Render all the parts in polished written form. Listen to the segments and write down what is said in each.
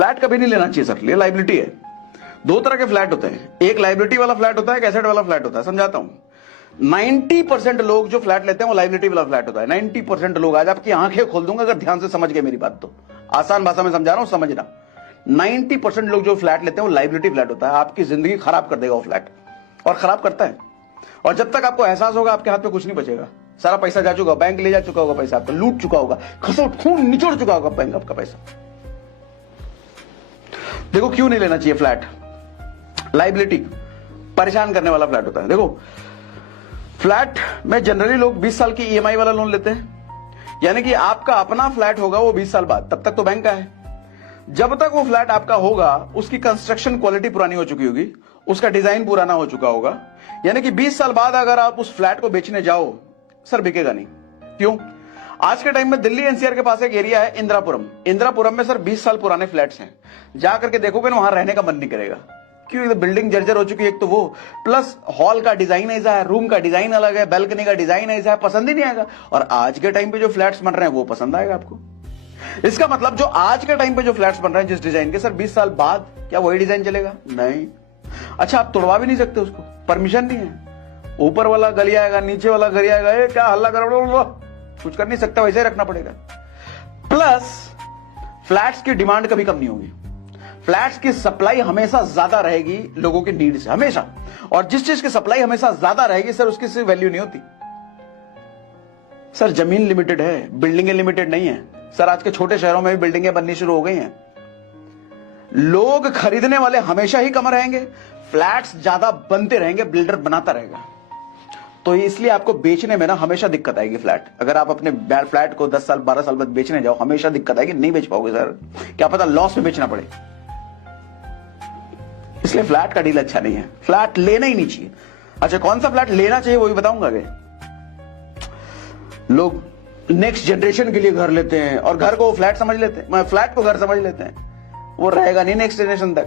Flat कभी नहीं लेना चाहिए सर, ये लाइबिलिटी है। दो तरह के फ्लैट होते हैं, एक लाइबिलिटी वाला फ्लैट होता है, एक एसेट वाला फ्लैट होता है। समझाता हूं, 90% लोग जो फ्लैट लेते हैं वो लाइबिलिटी वाला फ्लैट होता है। 90% लोग, आज आपकी आंखें खोल दूंगा अगर ध्यान से समझ गए मेरी बात तो, आसान भाषा में समझा रहा हूं, समझना। 90% लोग जो फ्लैट लेते हैं वो लाइबिलिटी फ्लैट होता है। आपकी जिंदगी खराब कर देगा वो फ्लैट, और खराब करता है। और जब तक आपको एहसास होगा आपके हाथ में कुछ नहीं बचेगा, सारा पैसा जा चुका, बैंक ले जा चुका होगा, पैसा आपका लूट चुका होगा, खसोट खून निचोड़ चुका होगा बैंक आपका पैसा। देखो क्यों नहीं लेना चाहिए फ्लैट, लाइबिलिटी परेशान करने वाला फ्लैट होता है। देखो फ्लैट में जनरली लोग 20 साल की ईएमआई वाला लोन लेते हैं, यानी कि आपका अपना फ्लैट होगा वो 20 साल बाद, तब तक तो बैंक का है। जब तक वो फ्लैट आपका होगा उसकी कंस्ट्रक्शन क्वालिटी पुरानी हो चुकी होगी, उसका डिजाइन पुराना हो चुका होगा, यानी कि 20 साल बाद अगर आप उस फ्लैट को बेचने जाओ सर बिकेगा नहीं। क्यों? आज के टाइम में दिल्ली एनसीआर के पास एक एरिया है इंदिरापुरम, इंदिरापुरम में सर 20 साल पुराने फ्लैट्स हैं, जाकर के देखोगे ना वहां रहने का मन नहीं करेगा। क्यों? बिल्डिंग जर्जर हो चुकी है एक तो वो, प्लस हॉल का डिजाइन ऐसा है, रूम का डिजाइन अलग है, बैल्कनी का डिजाइन ऐसा है, पसंद ही नहीं आएगा। और आज के टाइम पे जो फ्लैट्स बन रहे हैं वो पसंद आएगा आपको। इसका मतलब जो आज के टाइम पे जो फ्लैट्स बन रहे हैं जिस डिजाइन के, सर 20 साल बाद क्या वही डिजाइन चलेगा? नहीं। अच्छा, आप तोड़वा भी नहीं सकते उसको, परमिशन नहीं है। ऊपर वाला गली आएगा, नीचे वाला गली आएगा, ये क्या हल्ला करो, कुछ कर नहीं सकता, वैसे ही रखना पड़ेगा। प्लस फ्लैट्स की डिमांड कभी कम नहीं होगी, फ्लैट्स की सप्लाई हमेशा ज्यादा रहेगी लोगों की नीड से, हमेशा। और जिस चीज की सप्लाई हमेशा ज्यादा रहेगी सर उसकी सिर्फ वैल्यू नहीं होती। सर जमीन लिमिटेड है, बिल्डिंगें लिमिटेड नहीं है। सर आज के छोटे शहरों में भी बिल्डिंगें बननी शुरू हो गई हैं। लोग खरीदने वाले हमेशा ही कम रहेंगे, फ्लैट्स ज्यादा बनते रहेंगे, बिल्डर बनाता रहेगा। तो इसलिए आपको बेचने में ना हमेशा दिक्कत आएगी। फ्लैट अगर आप अपने फ्लैट को 10 साल 12 साल बाद बेचने जाओ, हमेशा दिक्कत आएगी, नहीं बेच पाओगे सर, क्या पता लॉस में बेचना पड़े। इसलिए फ्लैट का डील अच्छा नहीं है, फ्लैट लेना ही नहीं चाहिए। अच्छा, कौन सा फ्लैट लेना चाहिए वो भी बताऊंगा आगे। लोग नेक्स्ट जनरेशन के लिए घर लेते हैं और घर को फ्लैट समझ लेते हैं, फ्लैट को घर समझ लेते हैं, वो रहेगा नहीं नेक्स्ट जनरेशन तक।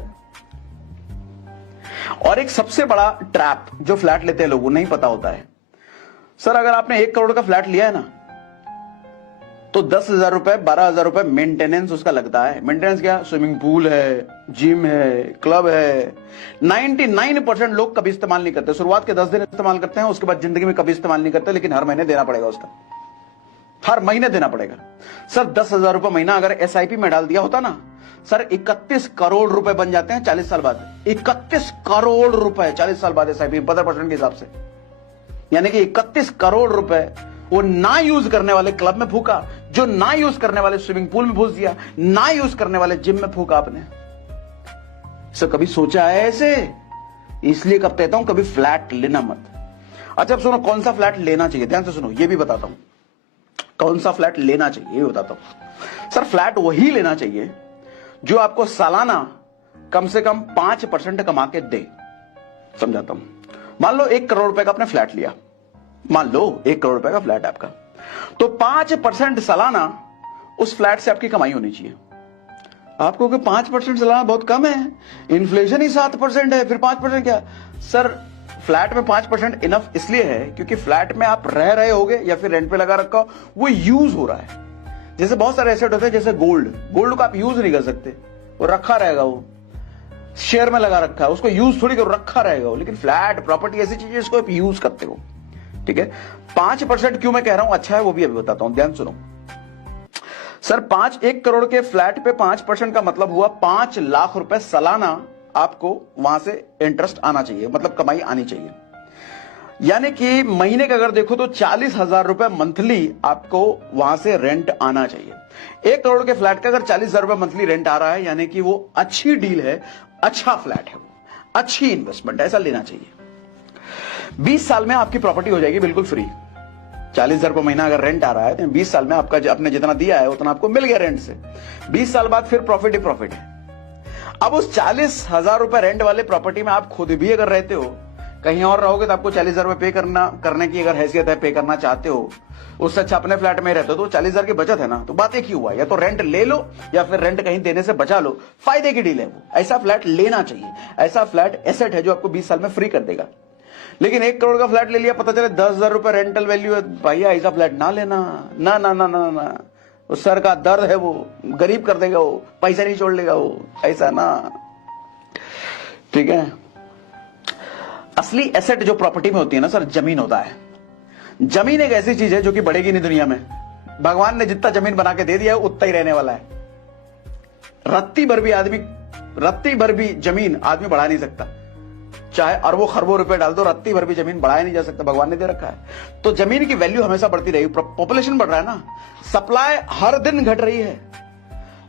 और एक सबसे बड़ा ट्रैप जो फ्लैट लेते हैं लोगों नहीं पता होता है, सर अगर आपने 1 करोड़ का फ्लैट लिया है ना तो 10,000 रुपए 12,000 रुपए मेंटेनेंस उसका लगता है। मेंटेनेंस क्या? स्विमिंग पूल है, जिम है, क्लब है। 99% लोग कभी इस्तेमाल नहीं करते, शुरुआत के 10 दिन इस्तेमाल करते हैं, उसके बाद जिंदगी में कभी इस्तेमाल नहीं करते, लेकिन हर महीने देना पड़ेगा उसका, हर महीने देना पड़ेगा। सर 10,000 रुपए महीना अगर एसआईपी में डाल दिया होता ना सर, 31 करोड़ रुपए बन जाते हैं 40 साल बाद। 31 करोड़ रुपए 40 साल बाद एसआईपी 15% के हिसाब से, यानी कि 31 करोड़ रुपए वो ना यूज करने वाले क्लब में फूका, जो ना यूज करने वाले स्विमिंग पूल में फूस दिया, ना यूज करने वाले जिम में फूका आपने। सर कभी सोचा है ऐसे? इसलिए कब कहता हूं कभी फ्लैट लेना मत। अच्छा अब सुनो, कौन सा फ्लैट लेना चाहिए, ध्यान से सुनो, ये भी बताता हूं कौन सा फ्लैट लेना चाहिए, ये बताता हूं। सर फ्लैट वही लेना चाहिए जो आपको सालाना कम से कम 5% कमा के दे। समझाता हूं, मान लो 1 करोड़ रुपए का आपने फ्लैट लिया, मान लो 1 करोड़ रुपए का फ्लैट है आपका, तो 5% सालाना उस फ्लैट से आपकी कमाई होनी चाहिए। आपको कि 5% सालाना बहुत कम है, इन्फ्लेशन ही 7% है, फिर 5% क्या? सर फ्लैट में 5% इनफ इसलिए है क्योंकि फ्लैट में आप रह रहे होगे या फिर रेंट पे लगा रखा हो, वो यूज हो रहा है। जैसे बहुत सारे एसेट होते हैं, जैसे गोल्ड को आप यूज नहीं कर सकते, वो रखा रहेगा, वो शेयर में लगा रखा है, उसको यूज थोड़ी कर रखा रहेगा वो। लेकिन फ्लैट प्रॉपर्टी ऐसी चीज है जिसको आप यूज करते हो, ठीक है। 5% क्यों मैं कह रहा हूं अच्छा है वो भी अभी बताता हूं, ध्यान सुनो। सर 1 करोड़ के फ्लैट पे 5% का मतलब हुआ 5 लाख रुपए सालाना आपको वहां से इंटरेस्ट आना चाहिए, मतलब कमाई आनी चाहिए। यानी कि महीने का अगर देखो तो 40,000 रुपए मंथली आपको वहां से रेंट आना चाहिए। 1 करोड़ के फ्लैट का अगर 40,000 रुपए मंथली रेंट आ रहा है, यानी कि वो अच्छी डील है, अच्छा फ्लैट है, वो अच्छी इन्वेस्टमेंट, ऐसा लेना चाहिए। 20 साल में आपकी प्रॉपर्टी हो जाएगी बिल्कुल फ्री। 40,000 रुपए महीना अगर रेंट आ रहा है तो 20 साल में आपका आपने जितना दिया है उतना आपको मिल गया रेंट से। 20 साल बाद फिर प्रॉफिट ही प्रॉफिट है। अब उस 40,000 रुपए रेंट वाले प्रॉपर्टी में आप खुद भी अगर रहते हो, कहीं और रहोगे तो आपको 40,000 रुपए पे करने की अगर हैसियत है, पे करना चाहते हो, उससे अच्छा अपने फ्लैट में रहते हो तो 40,000 की बचत है ना। तो बात एक ही हुआ, या तो रेंट ले लो या फिर रेंट कहीं देने से बचा लो, फायदे की डील है वो। ऐसा फ्लैट लेना चाहिए, ऐसा फ्लैट एसेट है जो आपको 20 साल में फ्री कर देगा। लेकिन 1 करोड़ का फ्लैट ले लिया, पता चले 10,000 रुपए रेंटल वैल्यू है, भैया ऐसा फ्लैट ना लेना, ना ना ना ना ना, तो सर का दर्द है, वो गरीब कर देगा, वो पैसा नहीं छोड़ लेगा वो, ऐसा ना। ठीक है। असली एसेट जो प्रॉपर्टी में होती है ना सर, जमीन होता है। जमीन एक ऐसी चीज है जो कि बढ़ेगी नहीं दुनिया में। भगवान ने जितना जमीन बना के दे दिया है उतना ही रहने वाला है। रत्ती भर भी जमीन आदमी बढ़ा नहीं सकता, चाहे अरबों खरबों रुपए डाल दो, रत्ती भर भी जमीन बढ़ाया नहीं जा सकता, भगवान ने दे रखा है। तो जमीन की वैल्यू हमेशा बढ़ती रहेगी। पॉपुलेशन बढ़ रहा है ना, सप्लाई हर दिन घट रही है,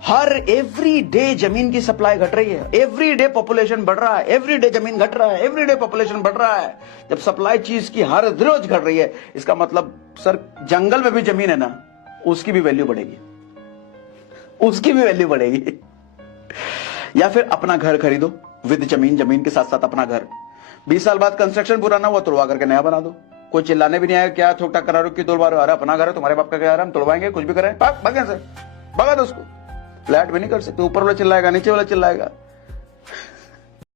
हर एवरी डे जमीन की सप्लाई घट रही है, एवरी डे पॉपुलेशन बढ़ रहा है, एवरी डे जमीन घट रहा है, एवरी डे पॉपुलेशन बढ़ रहा है। जब सप्लाई चीज की हर रोज घट रही है, इसका मतलब सर जंगल में भी जमीन है ना, उसकी भी वैल्यू बढ़ेगी, उसकी भी वैल्यू बढ़ेगी। या फिर अपना घर खरीदो विद जमीन, जमीन के साथ साथ अपना घर। 20 साल बाद कंस्ट्रक्शन पूरा ना हुआ, तोड़वा करके नया बना दो। कोई चिल्लाने भी नहीं आया, क्या छोटा करा रो की तोड़वा रहे हो? अरे अपना घर है, तुम्हारे बाप का घर है, हम तोड़वाएंगे, कुछ भी करें, भाग से भगा दो उसको। फ्लैट भी नहीं कर सकते, ऊपर वाला चिल्लाएगा, नीचे वाला चिल्लाएगा।